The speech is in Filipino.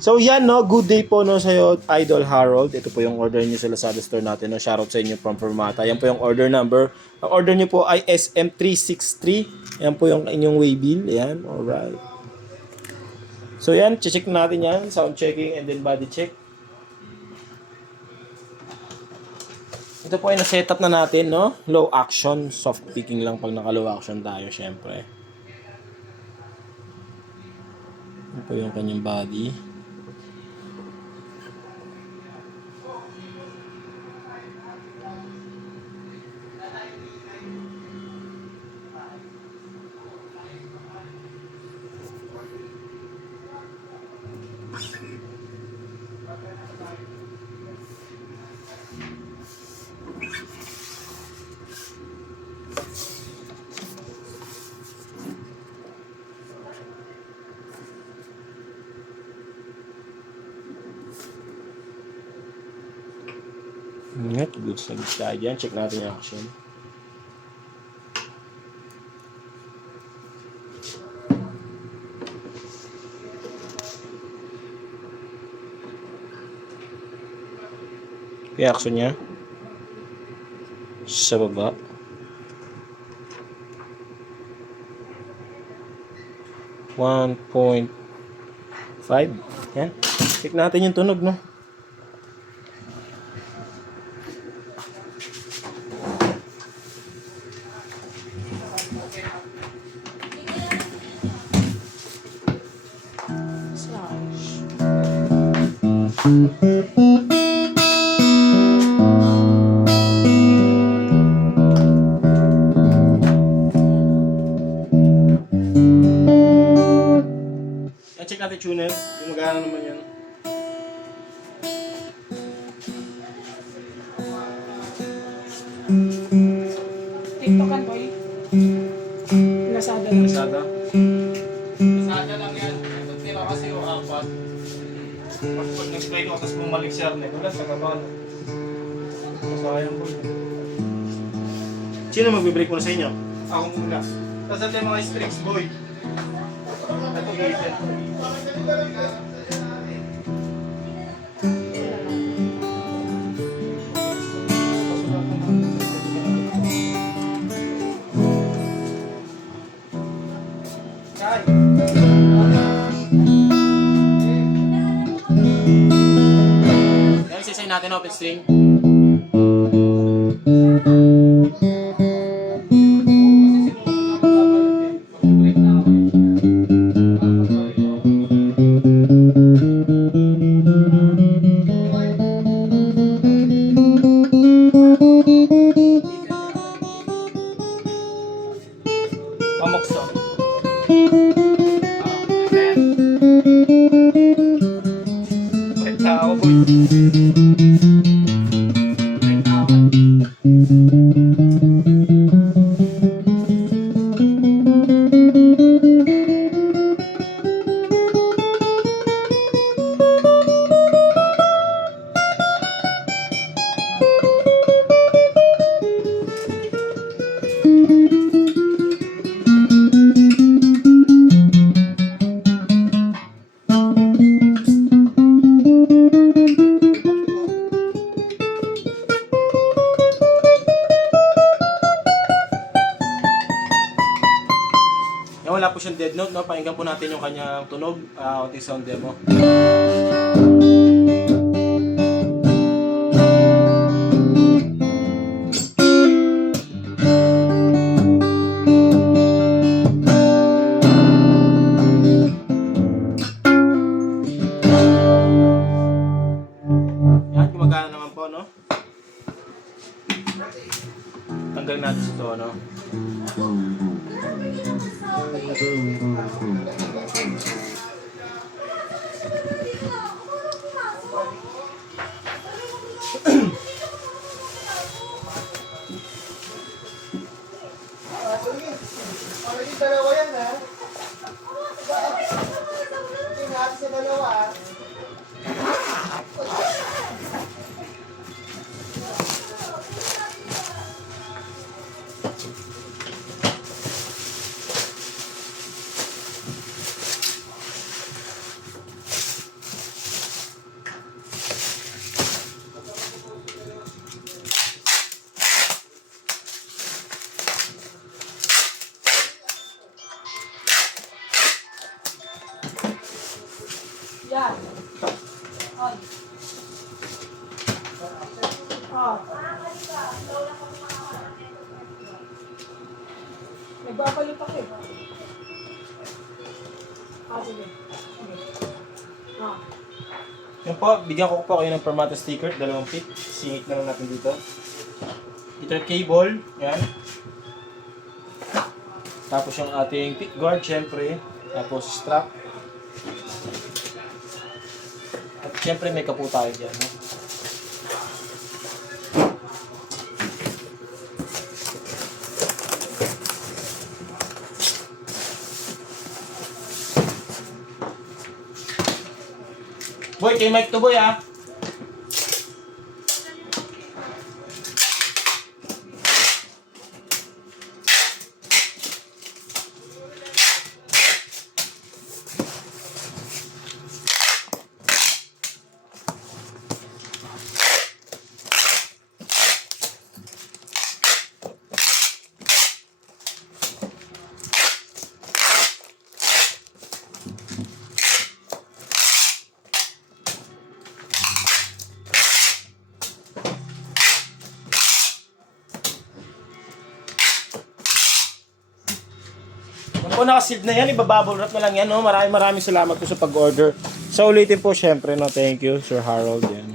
So yan no, good day po no sa'yo, Idol Harold. Ito po yung order niyo sa Lazada store natin. No? Shoutout sa inyo from Permata. Yan po yung order number. Ang order niyo po ay SM363. Yan po yung inyong waybill. Yan, alright. So yan, check natin yan. Sound checking and then body check. Ito po ay na-setup na natin, no? Low action, soft picking lang pag naka-low action tayo, syempre. Ito po yung kanyang body. Ingat, goods na goods tayo dyan. Check natin yung action. Okay, action niya. Sa baba. $1.5. Yan. Check natin yung tunog, no? Check natin tuner. Gumagana naman yan. TikTokan boy. Lazada lang. Lazada. Lazada lang yan. Ito tira kasi yung apat. Pag nag-spray ko, tapos bumalik si Arne. Wala sa kabalo. Masayang po. Sino magbe-break muna sa inyo? Ako muna. Tapos ito yung mga strings boy. Ito gated. Yan, sisay natin open string. Pamokso. Wait na ako boy. Wait na ako. Yan, wala po siyang dead note, no? Pakinggan po natin yung kanyang tunog. Audio sound demo. Yan, gumagana naman po, no? Tanggalin natin sa tono. Yung dalawa yan ha. Yung natin sa dalawa. Yan. Ay. Ah. Nagbabalit ako eh. Sige. Sige. Ah. Yan po, bigyan ko po kayo ng Permata sticker, 2 feet. Singit na lang natin dito. Ito yung cable, yan. Tapos yung ating pick guard, syempre. Tapos strap. At syempre may kapo tayo dyan. No? Boy, kay Mike to boy ah. Yan po, nakasealed na yan. Ibabubble wrap na lang yan. No? Maraming salamat po sa pag-order. So ulitin po syempre, no? Thank you, Sir Harold. Yan.